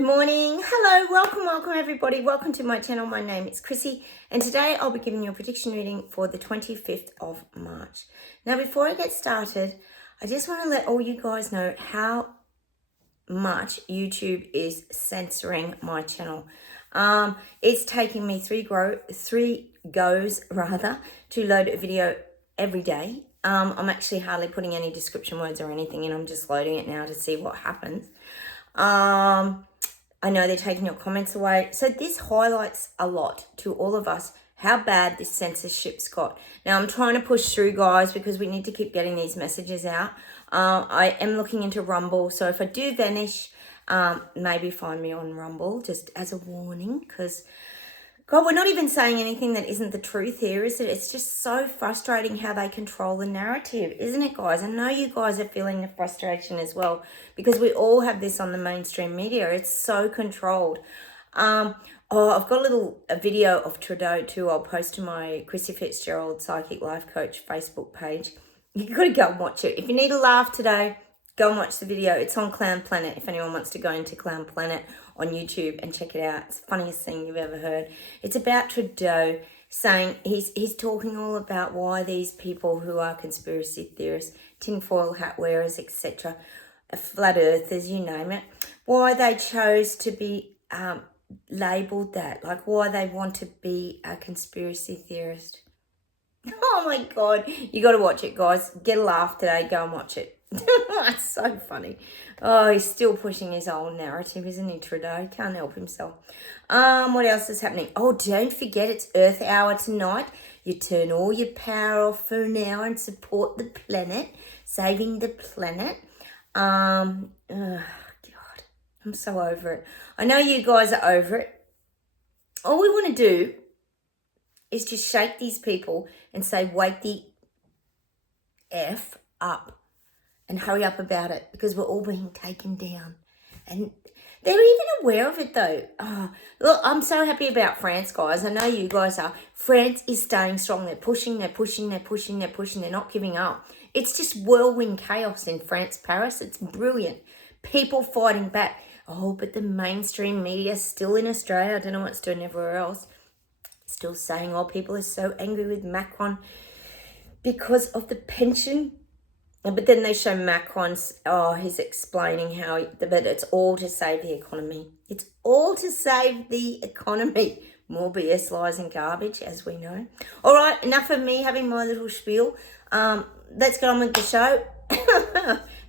Good morning. Hello, welcome everybody. Welcome to my channel. My name is Chrissy and today I'll be giving you a prediction reading for the 25th of March. Now before I get started, I just want to let all you guys know how much YouTube is censoring my channel. It's taking me three goes to load a video every day. I'm actually hardly putting any description words or anything in. I'm just loading it now to see what happens. I know they're taking your comments away. So this highlights a lot to all of us how bad this censorship's got. Now I'm trying to push through, guys, because we need to keep getting these messages out. I am looking into Rumble. So if I do vanish, maybe find me on Rumble just as a warning, because God, we're not even saying anything that isn't the truth here, is it? It's just so frustrating how they control the narrative, isn't it, guys? I know you guys are feeling the frustration as well because we all have this on the mainstream media. It's so controlled. I've got a video of Trudeau too. I'll post to my Chrissy Fitzgerald Psychic Life Coach Facebook page. You've got to go and watch it. If you need a laugh today, go and watch the video. It's on Clown Planet if anyone wants to go into Clown Planet on YouTube and check it out. It's the funniest thing you've ever heard. It's about Trudeau saying he's talking all about why these people who are conspiracy theorists, tinfoil hat wearers, etc., flat earthers, you name it, why they chose to be labelled that, like why they want to be a conspiracy theorist. Oh my God, you got to watch it, guys. Get a laugh today. Go and watch it. It's so funny. Oh, he's still pushing his old narrative, isn't he, Trudeau? Can't help himself. What else is happening? Oh, don't forget it's Earth Hour tonight. You turn all your power off for an hour and support the planet, saving the planet. Oh, God, I'm so over it. I know you guys are over it. All we want to do is just shake these people and say, wake the F up. And hurry up about it because we're all being taken down. And they're even aware of it though. Oh, look, I'm so happy about France, guys. I know you guys are. France is staying strong. They're pushing. They're not giving up. It's just whirlwind chaos in France, Paris. It's brilliant. People fighting back. Oh, but the mainstream media still in Australia, I don't know what it's doing everywhere else, still saying, oh, people are so angry with Macron because of the pension. But then they show Macron's, he's explaining how, but it's all to save the economy. It's all to save the economy. More BS, lies and garbage, as we know. All right, enough of me having my little spiel. Let's get on with the show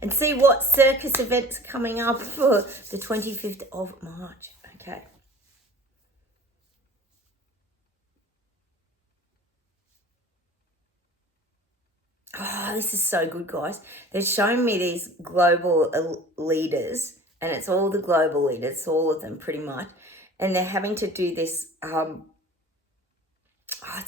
and see what circus events are coming up for the 25th of March. Okay. Oh, this is so good, guys. They're showing me these global leaders, and it's all the global leaders, all of them pretty much, and they're having to do this, it's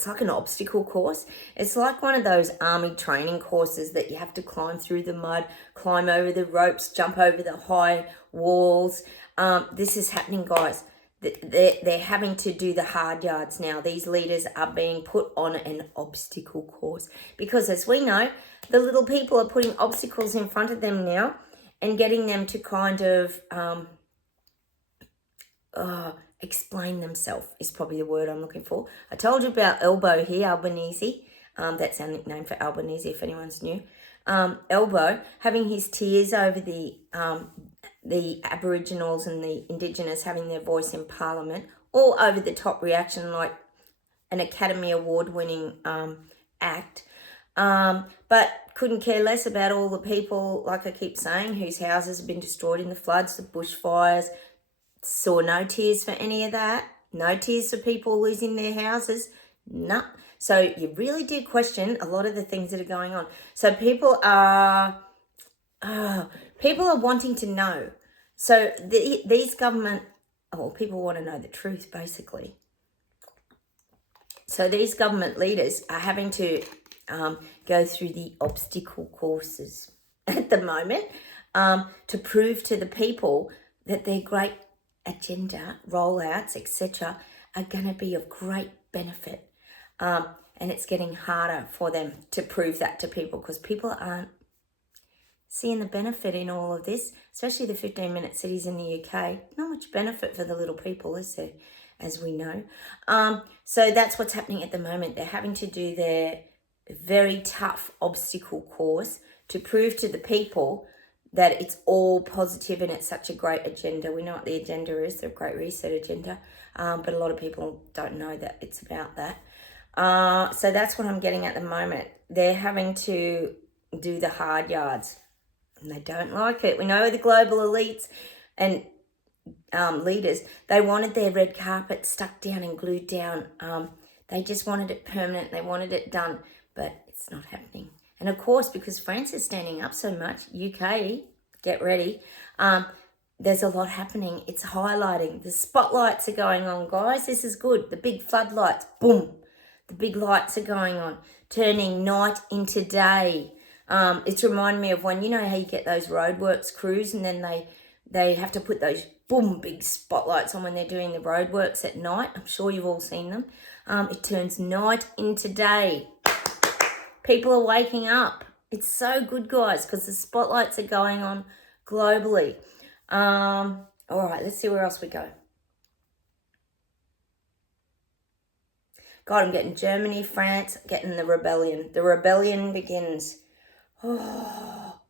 like an obstacle course. It's like one of those army training courses that you have to climb through the mud, climb over the ropes, jump over the high walls. This is happening, guys. They're having to do the hard yards now. These leaders are being put on an obstacle course because, as we know, the little people are putting obstacles in front of them now and getting them to kind of explain themselves is probably the word I'm looking for. I told you about Elbow here, Albanese. That's our nickname for Albanese if anyone's new. Elbow having his tears over the Aboriginals and the Indigenous having their voice in Parliament, all over the top reaction like an Academy Award winning act, but couldn't care less about all the people, like I keep saying, whose houses have been destroyed in the floods, the bushfires. Saw no tears for any of that. No tears for people losing their houses. No. So you really do question a lot of the things that are going on. So people are wanting to know. So these government, people want to know the truth, basically. So these government leaders are having to go through the obstacle courses at the moment to prove to the people that their great agenda, rollouts, etc., are going to be of great benefit. And it's getting harder for them to prove that to people because people aren't seeing the benefit in all of this, especially the 15-minute cities in the UK. Not much benefit for the little people, is there, as we know. So that's what's happening at the moment. They're having to do their very tough obstacle course to prove to the people that it's all positive and it's such a great agenda. We know what the agenda is, the Great Reset agenda, but a lot of people don't know that it's about that. So that's what I'm getting at the moment. They're having to do the hard yards, and they don't like it. We know the global elites and leaders, they wanted their red carpet stuck down and glued down. They just wanted it permanent. They wanted it done, but it's not happening. And of course, because France is standing up so much, UK, get ready, there's a lot happening. It's highlighting. The spotlights are going on, guys. This is good. The big floodlights, boom. The big lights are going on, turning night into day. It's reminding me of when, you know how you get those roadworks crews and then they have to put those, boom, big spotlights on when they're doing the roadworks at night. I'm sure you've all seen them. It turns night into day. People are waking up. It's so good, guys, because the spotlights are going on globally. All right, let's see where else we go. God, I'm getting Germany, France, getting the rebellion. The rebellion begins. Oh,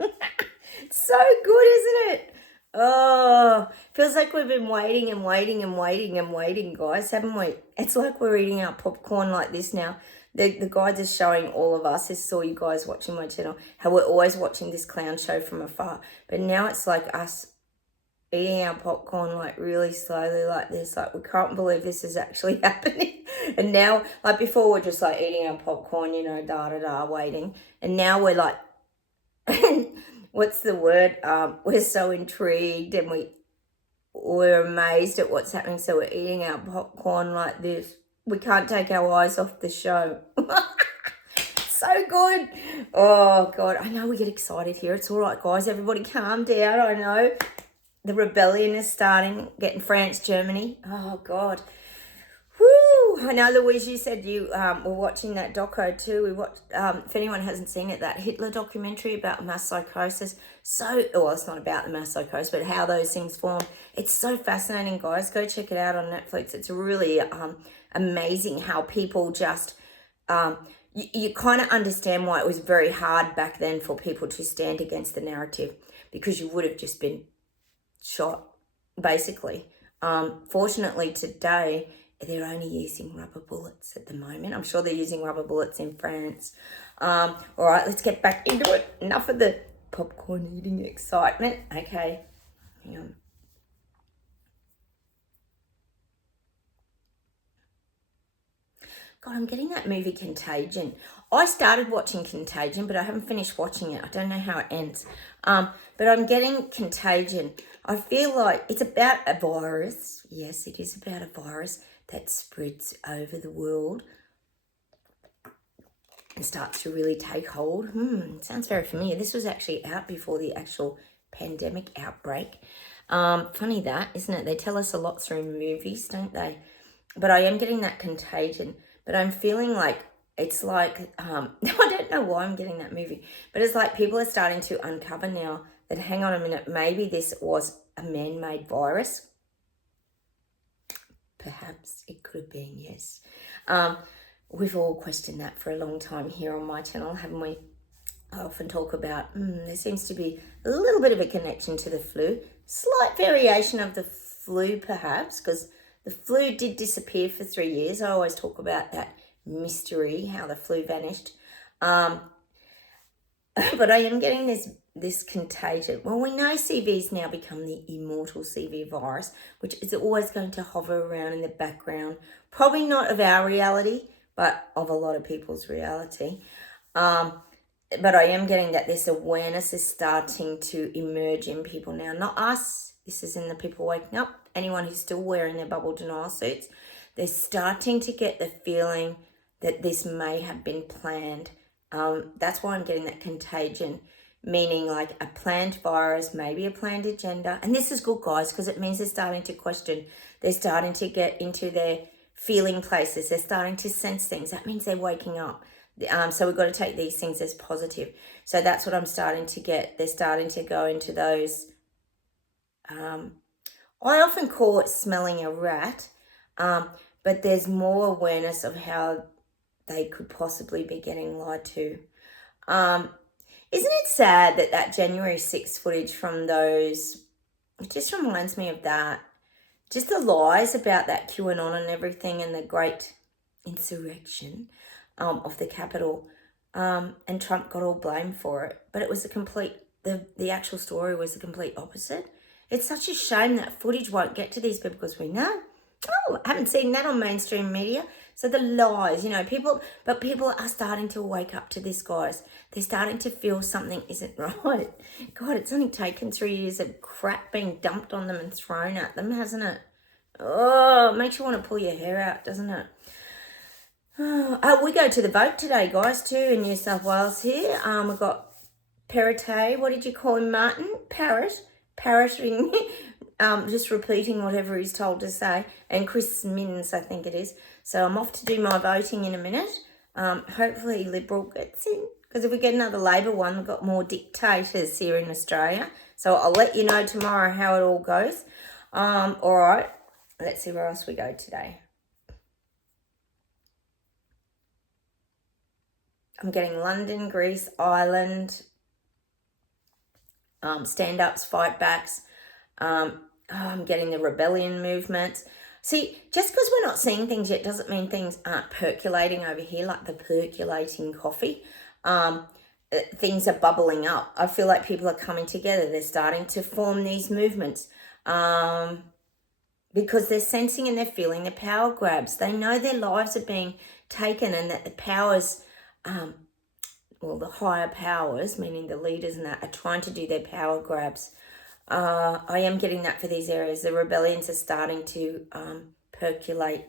it's so good, isn't it? Oh, feels like we've been waiting and waiting and waiting and waiting, guys, haven't we? It's like we're eating our popcorn like this now. The guides are showing all of us, this is all you guys watching my channel, how we're always watching this clown show from afar. But now it's like us eating our popcorn like really slowly like this. Like, we can't believe this is actually happening. And now, like before, we're just like eating our popcorn, you know, waiting. And now we're like, what's the word? We're so intrigued and we're amazed at what's happening. So we're eating our popcorn like this. We can't take our eyes off the show. So good. Oh, God. I know we get excited here. It's all right, guys. Everybody calm down. I know. The rebellion is starting. Getting France, Germany. Oh, God. Woo. I know, Louise, you said you were watching that doco too. We watched, if anyone hasn't seen it, that Hitler documentary about mass psychosis. Well, it's not about the mass psychosis, but how those things form. It's so fascinating, guys. Go check it out on Netflix. It's really amazing how people just, you kind of understand why it was very hard back then for people to stand against the narrative, because you would have just been shot, basically. Fortunately, today, they're only using rubber bullets at the moment. I'm sure they're using rubber bullets in France. All right, let's get back into it. Enough of the popcorn eating excitement. Okay, hang on. God, I'm getting that movie Contagion. I started watching Contagion, but I haven't finished watching it. I don't know how it ends. But I'm getting Contagion. I feel like it's about a virus. Yes, it is about a virus that spreads over the world and starts to really take hold. Sounds very familiar. This was actually out before the actual pandemic outbreak. Funny that, isn't it? They tell us a lot through movies, don't they? But I am getting that Contagion. But I'm feeling like it's like, I don't know why I'm getting that movie, but it's like people are starting to uncover now that, hang on a minute, maybe this was a man-made virus. Perhaps it could have been, yes. We've all questioned that for a long time here on my channel, haven't we? I often talk about, there seems to be a little bit of a connection to the flu, slight variation of the flu perhaps, because the flu did disappear for 3 years. I always talk about that mystery, how the flu vanished. But I am getting this contagion. Well, we know CV's now become the immortal CV virus, which is always going to hover around in the background. Probably not of our reality, but of a lot of people's reality. But I am getting that this awareness is starting to emerge in people now. Not us. This is in the people waking up. Anyone who's still wearing their bubble denial suits. They're starting to get the feeling that this may have been planned. That's why I'm getting that contagion, meaning like a planned virus, maybe a planned agenda. And this is good, guys, because it means they're starting to question. They're starting to get into their feeling places. They're starting to sense things. That means they're waking up. So we've got to take these things as positive. So that's what I'm starting to get. They're starting to go into those. I often call it smelling a rat, but there's more awareness of how they could possibly be getting lied to. Isn't it sad that that January 6th footage from those, it just reminds me of that. Just the lies about that QAnon and everything and the great insurrection of the Capitol. And Trump got all blamed for it. But it was the actual story was the complete opposite. It's such a shame that footage won't get to these people because we know. Oh, I haven't seen that on mainstream media. So the lies, people are starting to wake up to this, guys. They're starting to feel something isn't right. God, it's only taken 3 years of crap being dumped on them and thrown at them, hasn't it? Oh, it makes you want to pull your hair out, doesn't it? Oh, we go to the vote today, guys, too, in New South Wales here. We've got Perrottet, what did you call him, Martin? Parroting, just repeating whatever he's told to say. And Chris Minns, I think it is. So I'm off to do my voting in a minute. Hopefully Liberal gets in. Because if we get another Labor one, we've got more dictators here in Australia. So I'll let you know tomorrow how it all goes. All right. Let's see where else we go today. I'm getting London, Greece, Ireland, stand-ups, fight-backs. I'm getting the rebellion movements. See, just because we're not seeing things yet doesn't mean things aren't percolating over here like the percolating coffee. Things are bubbling up. I feel like people are coming together. They're starting to form these movements because they're sensing and they're feeling the power grabs. They know their lives are being taken and that the powers, the higher powers, meaning the leaders and that, are trying to do their power grabs. I am getting that for these areas. The rebellions are starting to percolate.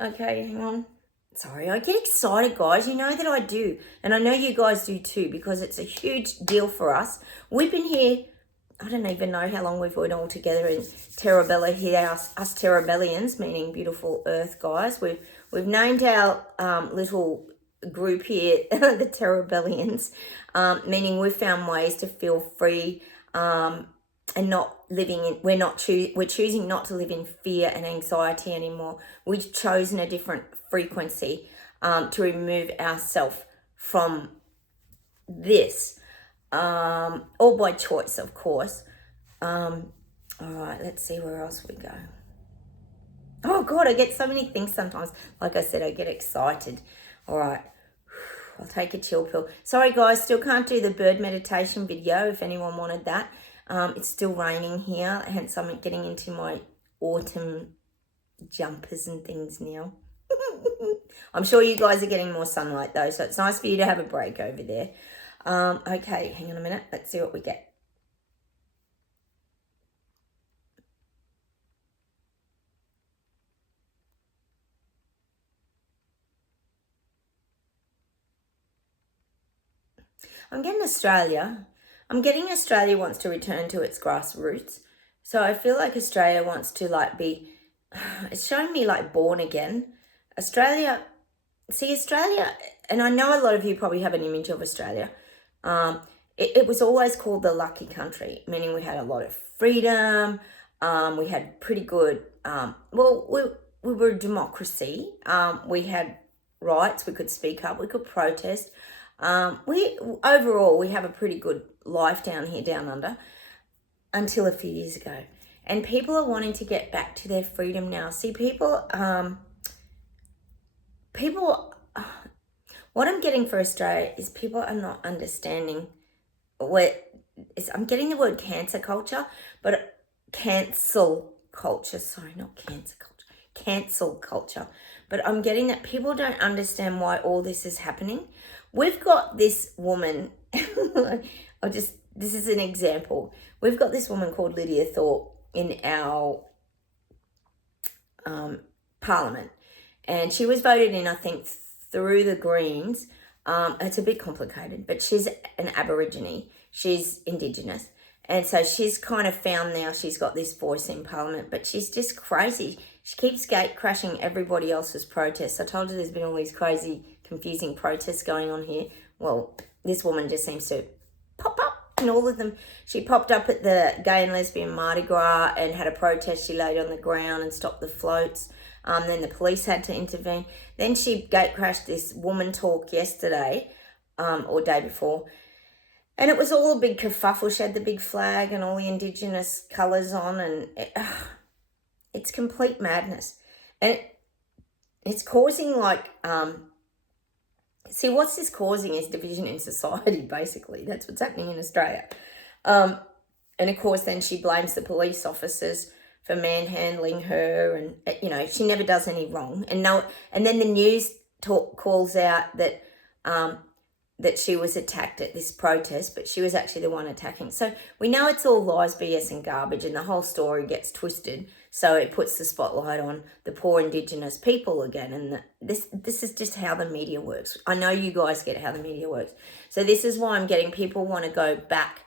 Okay, hang on. Sorry, I get excited, guys. You know that I do. And I know you guys do too, because it's a huge deal for us. We've been here, I don't even know how long we've been all together in Terrabella here, us Terrabellians, meaning beautiful earth, guys. We've named our little group here the Terrabellians, meaning we've found ways to feel free and not living in, we're choosing not to live in fear and anxiety anymore. We've chosen a different frequency to remove ourselves from this, all by choice, of course. All right, let's see where else we go. Oh God, I get so many things sometimes. Like I said, I get excited. All right, I'll take a chill pill. Sorry guys, still can't do the bird meditation video if anyone wanted that. It's still raining here, hence I'm getting into my autumn jumpers and things now. I'm sure you guys are getting more sunlight though, so it's nice for you to have a break over there. Okay, hang on a minute. Let's see what we get. I'm getting Australia. Australia wants to return to its grassroots. So I feel like Australia wants to be, it's showing me like born again. Australia, and I know a lot of you probably have an image of Australia. It was always called the lucky country, meaning we had a lot of freedom. We had pretty good, we were a democracy. We had rights, we could speak up, we could protest. We have a pretty good life down here, down under, until a few years ago. And people are wanting to get back to their freedom now. See, what I'm getting for Australia is people are not understanding I'm getting the word cancer culture, but cancel culture. Sorry, not cancer culture, cancel culture. But I'm getting that people don't understand why all this is happening. We've got this woman, this is an example. We've got this woman called Lydia Thorpe in our parliament. And she was voted in, I think, through the Greens. It's a bit complicated, but she's an Aborigine. She's Indigenous. And so she's kind of found now she's got this voice in Parliament, but she's just crazy. She keeps gate crashing everybody else's protests. I told you there's been all these crazy confusing protests going on here. Well, this woman just seems to pop up in all of them. She popped up at the gay and lesbian Mardi Gras and had a protest. She laid on the ground and stopped the floats. Then the police had to intervene. Then she gate crashed this woman talk yesterday, or day before. And it was all a big kerfuffle. She had the big flag and all the Indigenous colours on, and it's complete madness. And it's causing see, what's this causing is division in society, basically. That's what's happening in Australia. And of course, then she blames the police officers for manhandling her, and she never does any wrong. And then the news calls out that that she was attacked at this protest, but she was actually the one attacking. So we know it's all lies, BS and garbage, and the whole story gets twisted. So it puts the spotlight on the poor Indigenous people again. And this is just how the media works. I know you guys get how the media works. So this is why I'm getting people want to go back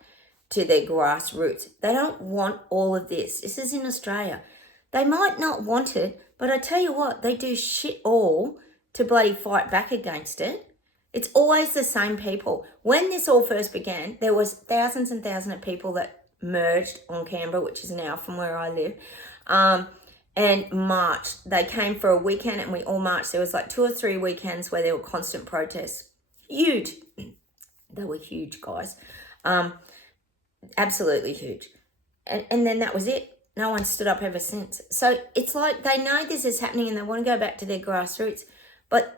to their grassroots. They don't want all of this. This is in Australia. They might not want it, but I tell you what, they do shit all to bloody fight back against it. It's always the same people. When this all first began, there was thousands and thousands of people that merged on Canberra, which is an hour from where I live, and marched. They came for a weekend and we all marched. There was like 2 or 3 weekends where there were constant protests. Huge. They were huge, guys. Absolutely huge. And then that was it. No one stood up ever since. So it's like they know this is happening and they want to go back to their grassroots. But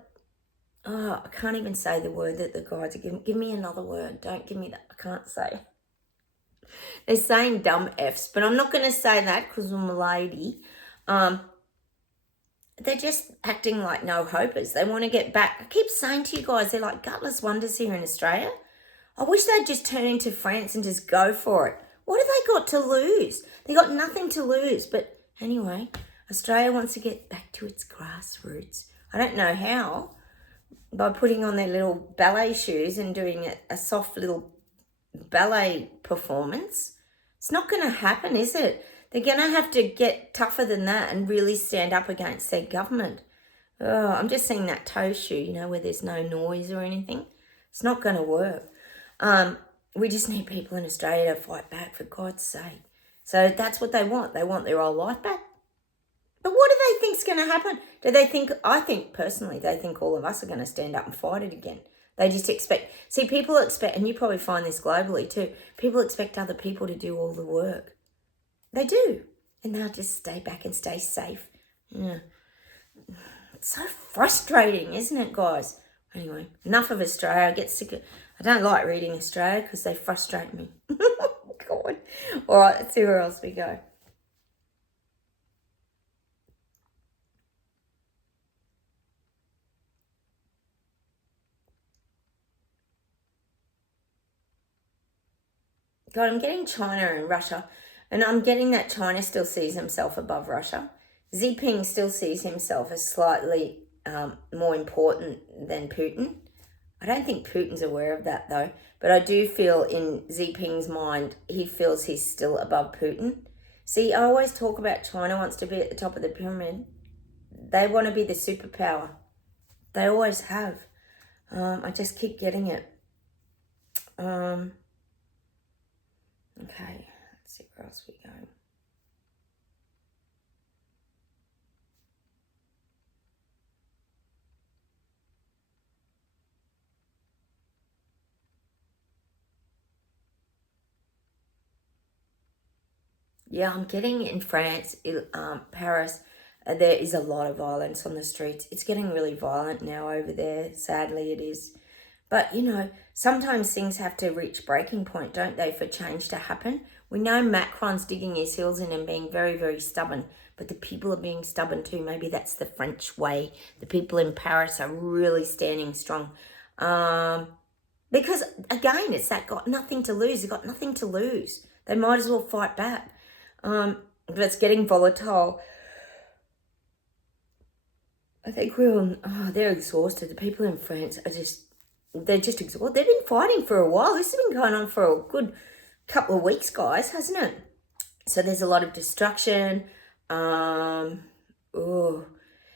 I can't even say the word that the guys are giving. Give me another word. Don't give me that. I can't say. They're saying dumb Fs, but I'm not going to say that because I'm a lady. They're just acting like no hopers. They want to get back. I keep saying to you guys, they're like gutless wonders here in Australia. I wish they'd just turn into France and just go for it. What have they got to lose? They got nothing to lose. But anyway, Australia wants to get back to its grassroots. I don't know how. By putting on their little ballet shoes and doing a soft little ballet performance. It's not going to happen, is it? They're going to have to get tougher than that and really stand up against their government. Oh, I'm just seeing that toe shoe, where there's no noise or anything. It's not going to work. We just need people in Australia to fight back, for God's sake. So that's what they want. They want their old life back. But what do they think's going to happen? I think personally, they think all of us are going to stand up and fight it again. They just expect, people expect, and you probably find this globally too, people expect other people to do all the work. They do. And they'll just stay back and stay safe. Yeah. It's so frustrating, isn't it, guys? Anyway, enough of Australia. I get sick of, I don't like reading Australia because they frustrate me. God. All right, let's see where else we go. God, I'm getting China and Russia, and I'm getting that China still sees himself above Russia. Xi Jinping still sees himself as slightly more important than Putin. I don't think Putin's aware of that though, but I do feel in Xi Jinping's mind, he feels he's still above Putin. See, I always talk about China wants to be at the top of the pyramid. They want to be the superpower. They always have. I just keep getting it. Okay, let's see where else we go. Yeah, I'm getting in France, Paris, there is a lot of violence on the streets. It's getting really violent now over there. Sadly, it is. But, sometimes things have to reach breaking point, don't they, for change to happen? We know Macron's digging his heels in and being very, very stubborn, but the people are being stubborn too. Maybe that's the French way. The people in Paris are really standing strong. Because, again, it's that got nothing to lose. They've got nothing to lose. They might as well fight back. But it's getting volatile. I think they're exhausted. The people in France they're just exhausted. They've been fighting for a while. This has been going on for a good couple of weeks, guys, hasn't it? So there's a lot of destruction. And the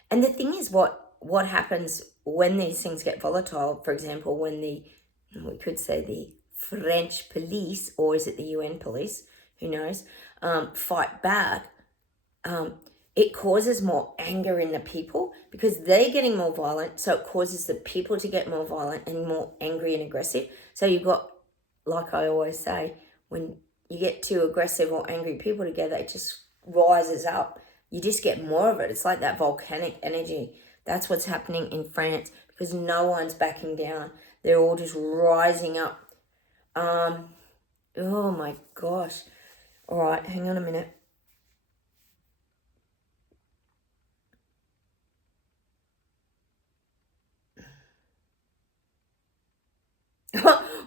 thing is, what happens when these things get volatile, for example, when we could say the French police, or is it the UN police, who knows, fight back, it causes more anger in the people because they're getting more violent. So it causes the people to get more violent and more angry and aggressive. So you've got, like I always say, when you get two aggressive or angry people together, it just rises up. You just get more of it. It's like that volcanic energy. That's what's happening in France because no one's backing down. They're all just rising up. Oh my gosh. All right, hang on a minute.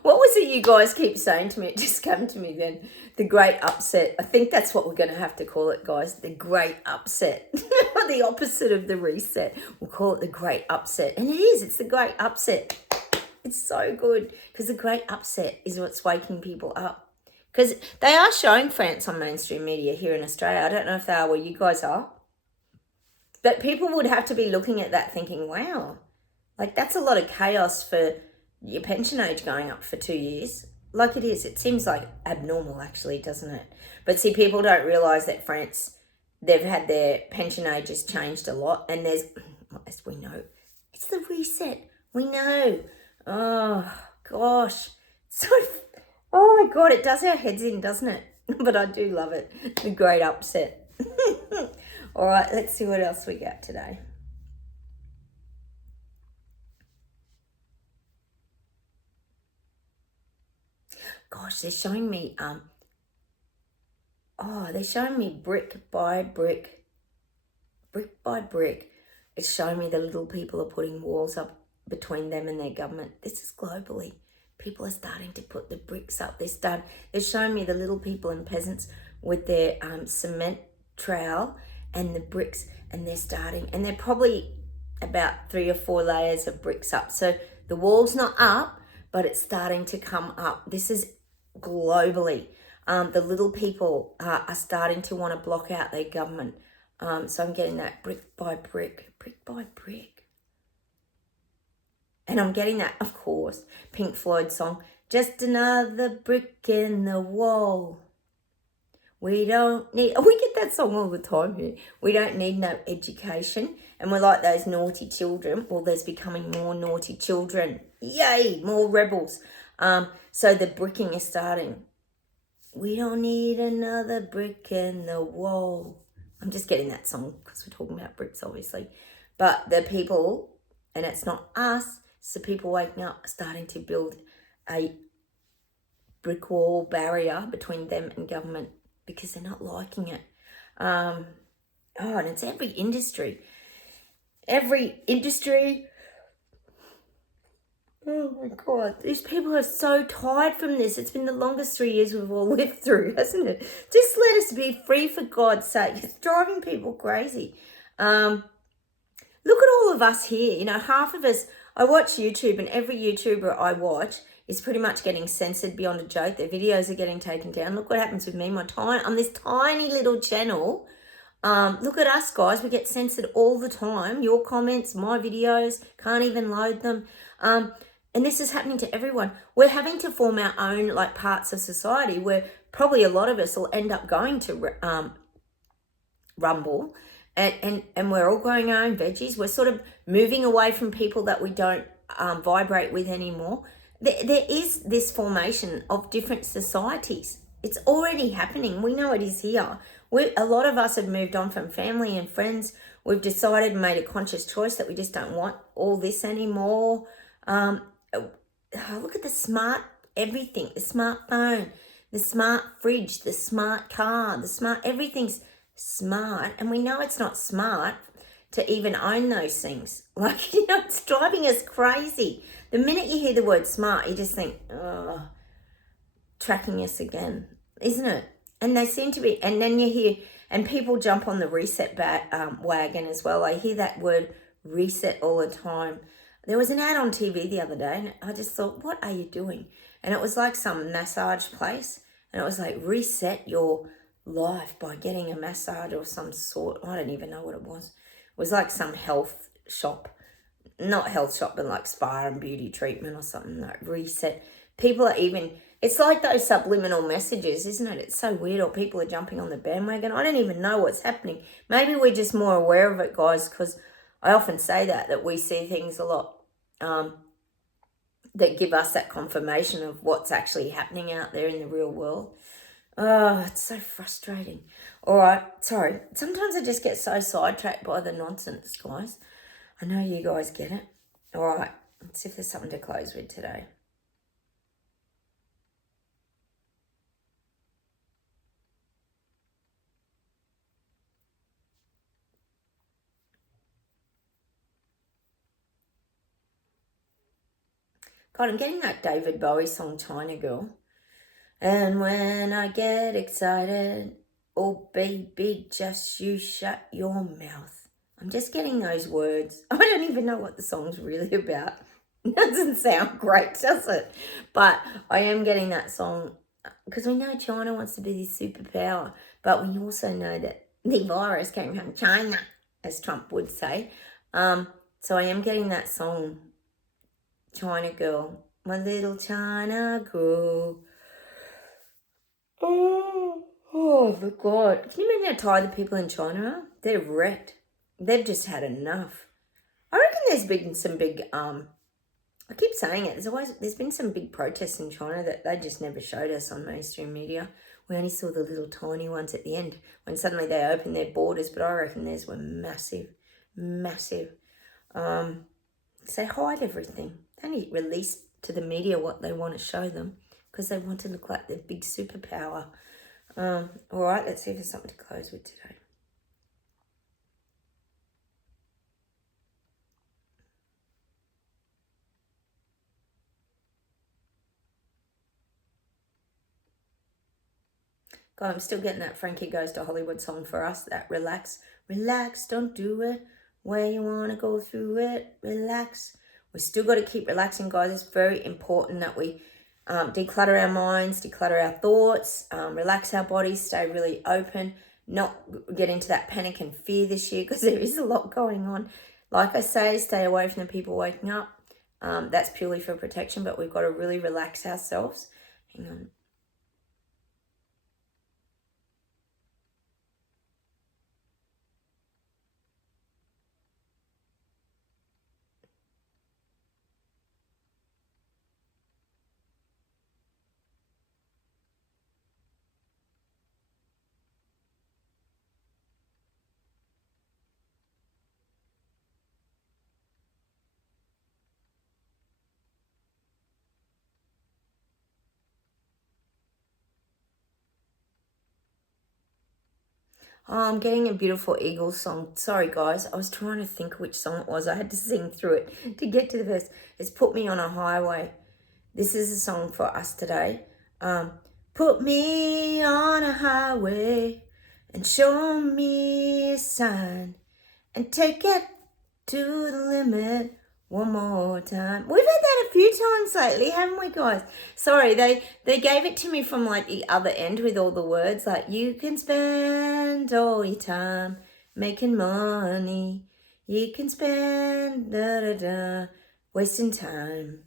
What was it you guys keep saying to me? It just came to me then. The great upset. I think that's what we're going to have to call it, guys. The great upset. The opposite of the reset. We'll call it the great upset. And it is. It's the great upset. It's so good because the great upset is what's waking people up. Because they are showing France on mainstream media here in Australia. I don't know if they are where you guys are. But people would have to be looking at that thinking, wow, like that's a lot of chaos for your pension age going up for 2 years. Like it is. It seems like abnormal actually, doesn't it? But see, people don't realise that France, they've had their pension ages changed a lot. And there's, as we know, it's the reset. We know. Oh, gosh. So, oh my God, it does our heads in, doesn't it? But I do love it. The great upset. All right, let's see what else we got today. Gosh, they're showing me, they're showing me brick by brick. Brick by brick. It's showing me the little people are putting walls up between them and their government. This is globally. People are starting to put the bricks up. They're showing me the little people and peasants with their cement trowel and the bricks, and they're probably about 3 or 4 layers of bricks up. So the wall's not up, but it's starting to come up. This is globally. The little people are starting to want to block out their government. So I'm getting that brick by brick, brick by brick. And I'm getting that, of course, Pink Floyd song, just another brick in the wall. We get that song all the time here. We don't need no education. And we're like those naughty children. Well, there's becoming more naughty children. Yay, more rebels. So the bricking is starting. We don't need another brick in the wall. I'm just getting that song because we're talking about bricks, obviously. But the people, and it's not us, it's the people waking up, starting to build a brick wall barrier between them and government because they're not liking it. And it's every industry. Every industry. Oh my God, these people are so tired from this. It's been the longest 3 years we've all lived through, hasn't it? Just let us be free for God's sake. It's driving people crazy. Look at all of us here. You know, half of us, I watch YouTube, and every YouTuber I watch is pretty much getting censored beyond a joke. Their videos are getting taken down. Look what happens with me, on this tiny little channel. Look at us, guys. We get censored all the time. Your comments, my videos, can't even load them. And this is happening to everyone. We're having to form our own like parts of society where probably a lot of us will end up going to Rumble, and we're all growing our own veggies. We're sort of moving away from people that we don't vibrate with anymore. There is this formation of different societies. It's already happening. We know it is here. A lot of us have moved on from family and friends. We've decided and made a conscious choice that we just don't want all this anymore. Look at the smart everything, the smartphone, the smart fridge, the smart car, everything's smart. And we know it's not smart to even own those things. Like, you know, it's driving us crazy. The minute you hear the word smart, you just think, oh, tracking us again, isn't it? And they seem to be, and then you hear, and people jump on the reset wagon as well. I hear that word reset all the time. There was an ad on TV the other day, and I just thought, what are you doing? And it was like some massage place, and it was like, reset your life by getting a massage or some sort. I don't even know what it was. It was like some health shop. not health shop, but like spa and beauty treatment or something, like reset. People are even, it's like those subliminal messages, isn't it? It's so weird, or people are jumping on the bandwagon. I don't even know what's happening. Maybe we're just more aware of it, guys, because I often say that we see things a lot that give us that confirmation of what's actually happening out there in the real world. Oh, it's so frustrating. All right, sorry. Sometimes I just get so sidetracked by the nonsense, guys. I know you guys get it. All right, let's see if there's something to close with today. God, I'm getting that David Bowie song, China Girl. And when I get excited, oh baby, just you shut your mouth. I'm just getting those words. I don't even know what the song's really about. It doesn't sound great, does it? But I am getting that song because we know China wants to be this superpower, but we also know that the virus came from China, as Trump would say. So I am getting that song, China Girl, my little China girl. Oh my God. Can you imagine how tired the people in China are? They're wrecked. They've just had enough. I reckon there's been some big, I keep saying it, there's been some big protests in China that they just never showed us on mainstream media. We only saw the little tiny ones at the end when suddenly they opened their borders, but I reckon theirs were massive, massive. They hide everything. They only release to the media what they want to show them because they want to look like the big superpower. All right, let's see if there's something to close with today. God, I'm still getting that Frankie Goes to Hollywood song for us, that relax. Relax, don't do it where you want to go through it. Relax. We still got to keep relaxing, guys. It's very important that we declutter our minds, declutter our thoughts, relax our bodies, stay really open, not get into that panic and fear this year because there is a lot going on. Like I say, stay away from the people waking up. That's purely for protection, but we've got to really relax ourselves. Hang on. Oh, I'm getting a beautiful Eagles song. Sorry, guys. I was trying to think which song it was. I had to sing through it to get to the verse. It's Put Me on a Highway. This is a song for us today. Put me on a highway and show me a sign and take it to the limit one more time. We've had that a few times lately, haven't we, guys? Sorry, they gave it to me from like the other end with all the words like you can spend all your time making money. You can spend wasting time.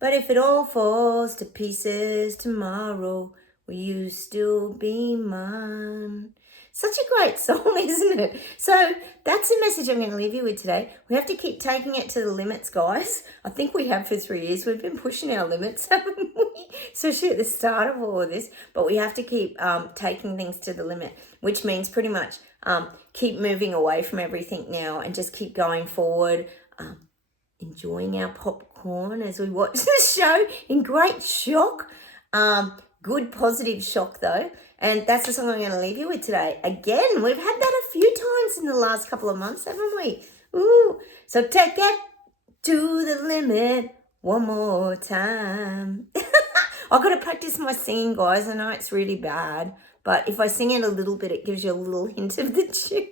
But if it all falls to pieces tomorrow, will you still be mine? Such a great song, isn't it? So that's the message I'm going to leave you with today. We have to keep taking it to the limits, guys. I think we have for 3 years. We've been pushing our limits, haven't we? Especially at the start of all of this. But we have to keep taking things to the limit, which means pretty much keep moving away from everything now and just keep going forward, enjoying our popcorn as we watch the show in great shock. Good positive shock though. And that's the song I'm going to leave you with today. Again, we've had that a few times in the last couple of months, haven't we? Ooh. So take it to the limit one more time. I've got to practice my singing, guys. I know it's really bad, but if I sing it a little bit, it gives you a little hint of the tune.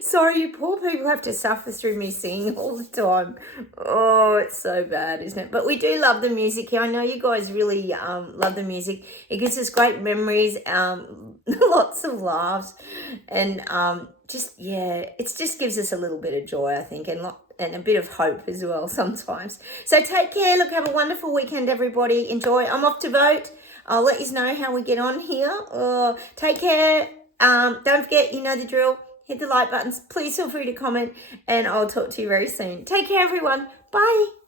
Sorry, you poor people have to suffer through me singing all the time. Oh, it's so bad, isn't it? But we do love the music here. I know you guys really love the music. It gives us great memories, lots of laughs, and it just gives us a little bit of joy, I think. And and a bit of hope as well sometimes. So take care. Look, have a wonderful weekend, everybody. Enjoy. I'm off to vote. I'll let you know how we get on here. Take care. Don't forget, you know the drill. Hit the like buttons. Please feel free to comment, and I'll talk to you very soon. Take care, everyone. Bye.